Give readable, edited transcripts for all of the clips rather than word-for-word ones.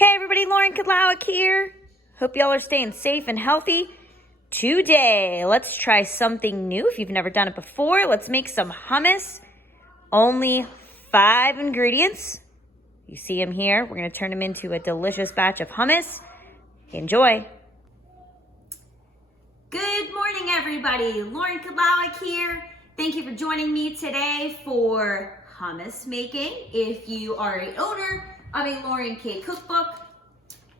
Hey everybody, Lauren Kadlowik here. Hope y'all are staying safe and healthy. Today, let's try something new. If you've never done it before, let's make some hummus. Only 5 ingredients. You see them here. We're going to turn them into a delicious batch of hummus. Enjoy. Good morning, everybody. Lauren Kadlowik here. Thank you for joining me today for hummus making. If you are an owner of a Lauren K cookbook,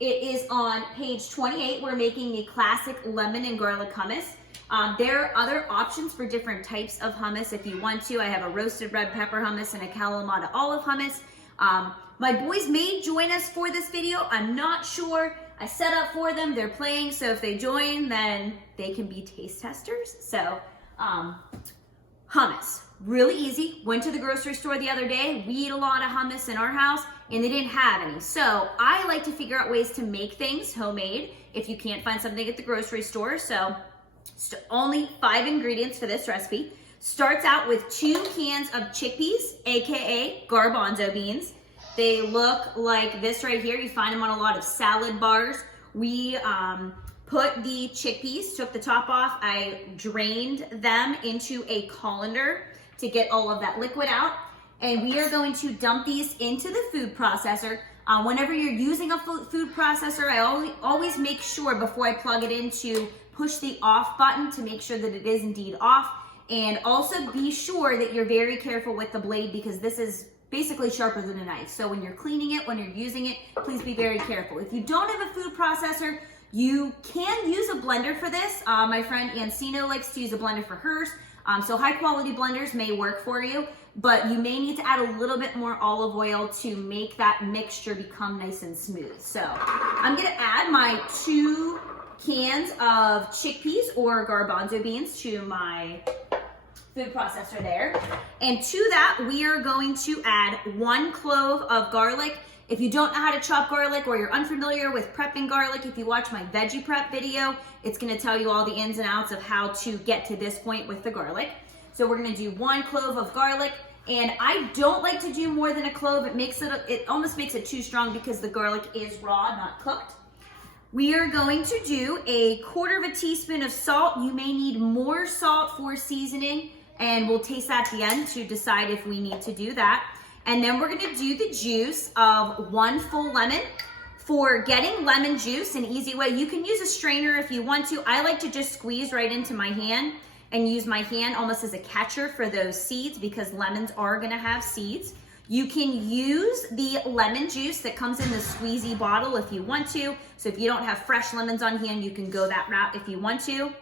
it is on page 28. We're making a classic lemon and garlic hummus. There are other options for different types of hummus if you want to. I have a roasted red pepper hummus and a Kalamata olive hummus. My boys may join us for this video. I'm not sure. I set up for them. They're playing, so if they join, then they can be taste testers. So, hummus. Really easy. Went to the grocery store the other day. We eat a lot of hummus in our house and they didn't have any. So I like to figure out ways to make things homemade if you can't find something at the grocery store. So only 5 ingredients for this recipe. Starts out with 2 cans of chickpeas, AKA garbanzo beans. They look like this right here. You find them on a lot of salad bars. We put the chickpeas, took the top off. I drained them into a colander to get all of that liquid out. And we are going to dump these into the food processor. Whenever you're using a food processor, I always make sure before I plug it in to push the off button to make sure that it is indeed off. And also be sure that you're very careful with the blade because this is basically sharper than a knife. So when you're cleaning it, when you're using it, please be very careful. If you don't have a food processor, you can use a blender for this. My friend Ancino likes to use a blender for hers. So high quality blenders may work for you, but you may need to add a little bit more olive oil to make that mixture become nice and smooth. So I'm gonna add my 2 cans of chickpeas or garbanzo beans to my food processor there. And to that, we are going to add 1 clove of garlic. If you don't know how to chop garlic or you're unfamiliar with prepping garlic, if you watch my veggie prep video, it's gonna tell you all the ins and outs of how to get to this point with the garlic. So we're gonna do 1 clove of garlic, and I don't like to do more than a clove. It almost makes it too strong because the garlic is raw, not cooked. We are going to do a 1/4 teaspoon of salt. You may need more salt for seasoning, and we'll taste that at the end to decide if we need to do that. And then we're gonna do the juice of 1 full lemon. For getting lemon juice, an easy way, you can use a strainer if you want to. I like to just squeeze right into my hand and use my hand almost as a catcher for those seeds because lemons are gonna have seeds. You can use the lemon juice that comes in the squeezy bottle if you want to. So if you don't have fresh lemons on hand, you can go that route if you want to.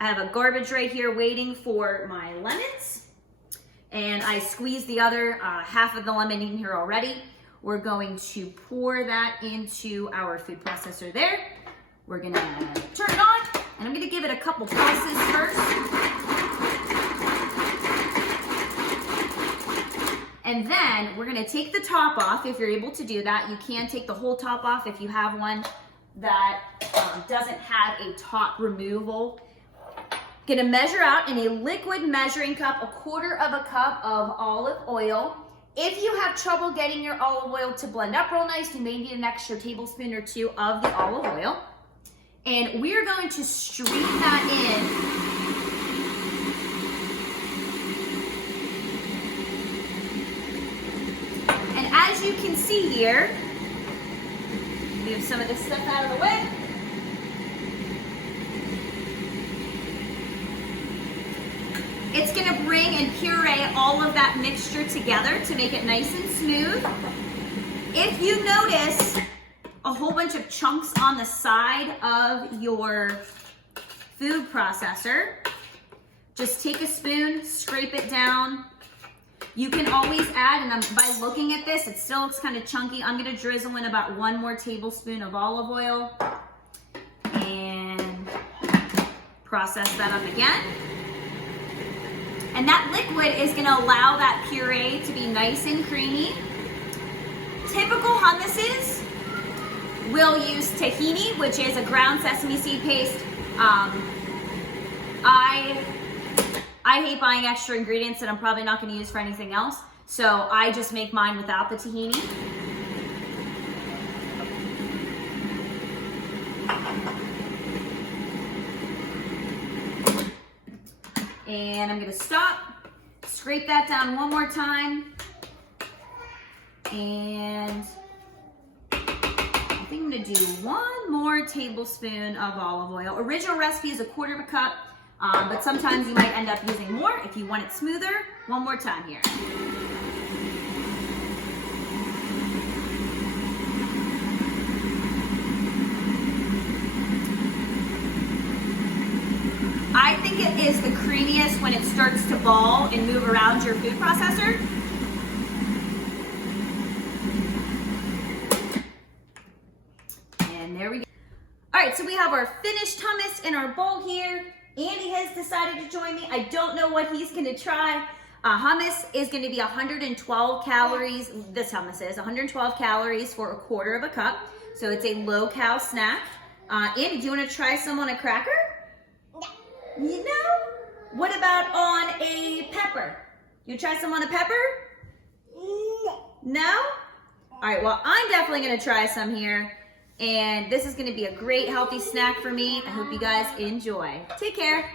I have a garbage right here waiting for my lemons. And I squeezed the other half of the lemon in here already. We're going to pour that into our food processor there. We're gonna turn it on, and I'm gonna give it a couple pulses first. And then we're gonna take the top off if you're able to do that. You can take the whole top off if you have one that doesn't have a top removal. Gonna measure out in a liquid measuring cup 1/4 cup of olive oil. If you have trouble getting your olive oil to blend up real nice, you may need an extra tablespoon or 2 of the olive oil. And we're going to stream that in. And as you can see here, move some of this stuff out of the way. It's gonna bring and puree all of that mixture together to make it nice and smooth. If you notice a whole bunch of chunks on the side of your food processor, just take a spoon, scrape it down. You can always add, and by looking at this, it still looks kind of chunky. I'm gonna drizzle in about 1 more tablespoon of olive oil and process that up again. And that liquid is gonna allow that puree to be nice and creamy. Typical hummuses will use tahini, which is a ground sesame seed paste. I hate buying extra ingredients that I'm probably not gonna use for anything else. So I just make mine without the tahini. And I'm gonna stop, scrape that down one more time. And I think I'm gonna do 1 more tablespoon of olive oil. Original recipe is 1/4 cup, but sometimes you might end up using more if you want it smoother. One more time here. I think it is the creamiest when it starts to ball and move around your food processor. And there we go. All right, so we have our finished hummus in our bowl here. Andy has decided to join me. I don't know what he's gonna try. Hummus is gonna be 112 calories. This hummus is 112 calories for 1/4 cup. So it's a low-cal snack. Andy, do you wanna try some on a cracker? You know? What about on a pepper? You try some on a pepper? No? All right, well, I'm definitely gonna try some here. And this is gonna be a great healthy snack for me. I hope you guys enjoy. Take care.